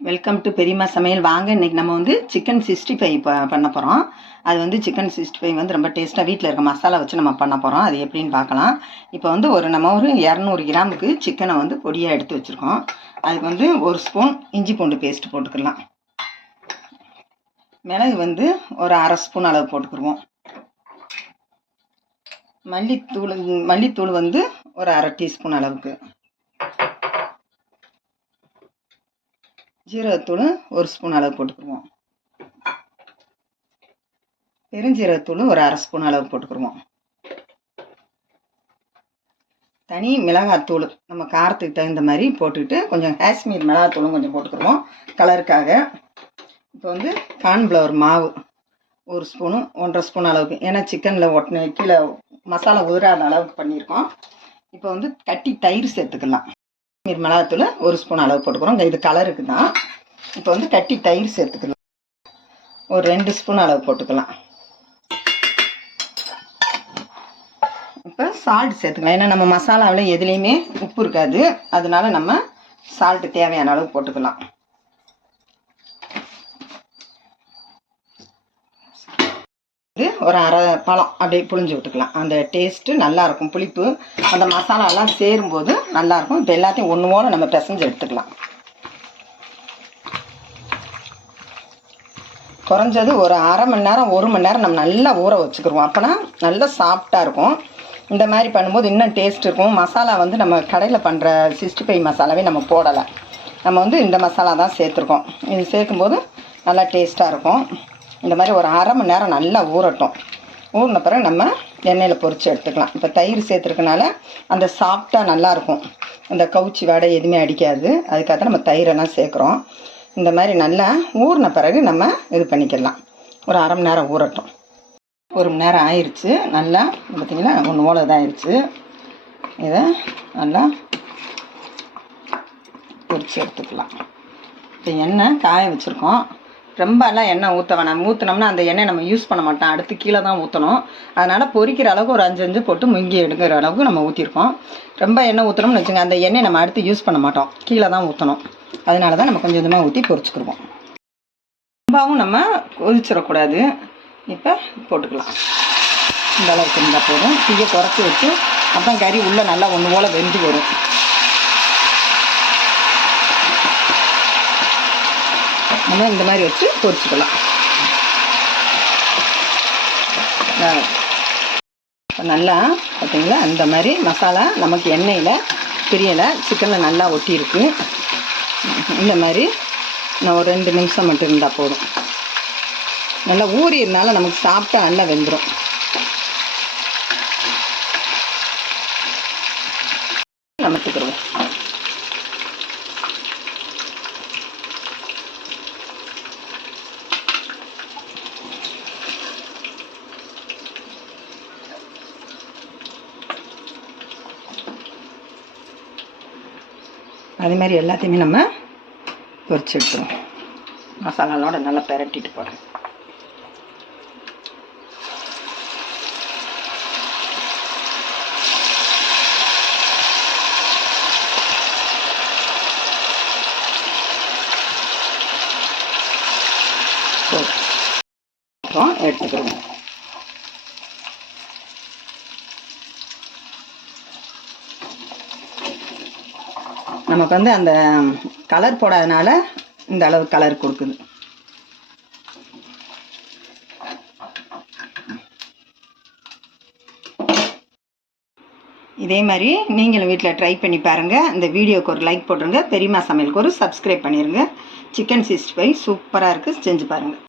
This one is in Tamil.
வெல்கம் டு பெரியம்மா சமையல். வாங்க இன்றைக்கி நம்ம வந்து சிக்கன் 65 பண்ண போகிறோம். அது வந்து சிக்கன் 65 வந்து ரொம்ப டேஸ்ட்டாக வீட்டில் இருக்க மசாலா வச்சு நம்ம பண்ண போகிறோம். அது எப்படின்னு பார்க்கலாம். இப்போ வந்து நம்ம ஒரு 200 கிராமுக்கு சிக்கனை வந்து பொடியாக எடுத்து வச்சுருக்கோம். அதுக்கு வந்து 1 ஸ்பூன் இஞ்சி பூண்டு பேஸ்ட் போட்டுக்கலாம். மிளகு வந்து ஒரு அரை ஸ்பூன் அளவு போட்டுக்கிடுவோம். மல்லித்தூள் வந்து ஒரு அரை டீஸ்பூன் அளவுக்கு. ஜீரகத்தூள் 1 ஸ்பூன் அளவு போட்டுக்கிடுவோம். பெருஞ்சீரகத்தூள் ஒரு அரை ஸ்பூன் அளவு போட்டுக்கிடுவோம். தனி மிளகாத்தூள் நம்ம காரத்துக்கு தகுந்த மாதிரி போட்டுக்கிட்டு கொஞ்சம் காஷ்மீர் மிளகாத்தூளும் கொஞ்சம் போட்டுக்கிடுவோம் கலருக்காக. இப்போ வந்து கார்ன்ஃப்ளவர் மாவு 1 ஸ்பூனு 1.5 ஸ்பூன் அளவுக்கு, ஏன்னா சிக்கனில் ஒட்டின கீழே மசாலா உதிராத அளவுக்கு பண்ணியிருக்கோம். இப்போ வந்து கட்டி தயிர் சேர்த்துக்கலாம். காஷ்மீர் மிளகாத்தூள் 1 ஸ்பூன் அளவு போட்டுக்கிறோம், இது கலருக்கு தான். இப்போ வந்து கட்டி தயிர் சேர்த்துக்கலாம். ஒரு 2 ஸ்பூன் அளவு போட்டுக்கலாம். இப்போ சால்ட் சேர்த்துக்கலாம், ஏன்னா நம்ம மசாலாவில் எதுலேயுமே உப்பு இருக்காது, அதனால நம்ம சால்ட்டு தேவையான அளவு போட்டுக்கலாம். இது ஒரு அரை பழம் அப்படியே புழிஞ்சு விட்டுக்கலாம். அந்த டேஸ்ட்டு நல்லாயிருக்கும், புளிப்பு அந்த மசாலாலாம் சேரும்போது நல்லாயிருக்கும். இப்போ எல்லாத்தையும் ஒன்று போல் நம்ம பிசைஞ்சு எடுத்துக்கலாம். குறைஞ்சது ஒரு அரை மணி நேரம் 1 மணி நேரம் நம்ம நல்லா ஊற வச்சுக்கிடுவோம். அப்போனா நல்லா சாஃப்டாக இருக்கும். இந்த மாதிரி பண்ணும்போது இன்னும் டேஸ்ட் இருக்கும். மசாலா வந்து நம்ம கடையில் பண்ணுற 65 மசாலாவே நம்ம போடலை, நம்ம வந்து இந்த மசாலா தான் சேர்த்துருக்கோம். இது சேர்க்கும்போது நல்லா டேஸ்ட்டாக இருக்கும். இந்த மாதிரி ஒரு அரை மணி நேரம் நல்லா ஊறட்டும். ஊறின பிறகு நம்ம எண்ணெயில் பொரித்து எடுத்துக்கலாம். இப்போ தயிர் சேர்த்துருக்கனால அந்த சாஃப்டாக நல்லாயிருக்கும், அந்த கவுச்சி வாடை எதுவுமே அடிக்காது. அதுக்காக நம்ம தயிரெல்லாம் சேர்க்குறோம். இந்த மாதிரி நல்லா ஊறின பிறகு நம்ம இது பண்ணிக்கலாம். ஒரு அரை மணி நேரம் ஊறட்டும். 1 மணி நேரம் ஆயிடுச்சு. நல்லா பார்த்திங்கன்னா ஒன்று போல இதாகிடுச்சு. இதை நல்லா பொரித்து எடுத்துக்கலாம். இப்போ எண்ணெய் காய வச்சுருக்கோம். ரொம்பலாம் எண்ணெய் ஊற்ற வேணாம். ஊற்றினோம்னா அந்த எண்ணெய் நம்ம யூஸ் பண்ண மாட்டோம், அடுத்து கீழே தான் ஊற்றணும். அதனால் பொரிக்கிற அளவுக்கு ஒரு 5 போட்டு முங்கி எடுக்கிற அளவுக்கு நம்ம ஊற்றிருக்கோம். ரொம்ப எண்ணெய் ஊற்றணும்னு வச்சுங்க, அந்த எண்ணெய் நம்ம அடுத்து யூஸ் பண்ண மாட்டோம், கீழே தான் ஊற்றணும். அதனால தான் நம்ம கொஞ்சம் கொஞ்சமாக ஊற்றி பொரிச்சுக்கிடுவோம். ரொம்பவும் நம்ம கொதிச்சிடக்கூடாது. இப்போ போட்டுக்கலாம். இந்த அளவுக்கு இருந்தால் போதும். தீயை குறைச்சி வச்சு அப்போ கறி உள்ளே நல்லா ஒன்று போல் வெந்து வரும். நம்ம இந்த மாதிரி வச்சு பொரிச்சுக்கலாம். நல்லா பார்த்தீங்களா, இந்த மாதிரி மசாலா நமக்கு எண்ணெயில் பிரியலை, சிக்கனில் நல்லா ஒட்டியிருக்கு. இந்த மாதிரி நான் ஒரு 2 நிமிஷம் மட்டும் இருந்தால் போதும். நல்லா ஊறினால நமக்கு சாப்பிட்டா நல்லா வெந்துடும். நம்ம எடுத்துக்கிடுவோம். அதே மாதிரி எல்லாத்தையுமே நம்ம பொரிச்சு எடுத்துருவோம். மசாலாவோட நல்லா பெரட்டிட்டு போகிறேன். எடுத்துக்கிறோம். நமக்கு வந்து அந்த கலர் போடாதனால இந்த அளவு கலர் கொடுக்குது. இதே மாதிரி நீங்களும் வீட்டில் ட்ரை பண்ணி பாருங்கள். இந்த வீடியோக்கு ஒரு லைக் போட்டுருங்க. பெரியம்மா சமையலுக்கு ஒரு சப்ஸ்கிரைப் பண்ணிடுங்க. சிக்கன் 65 சூப்பராக இருக்குது, செஞ்சு பாருங்கள்.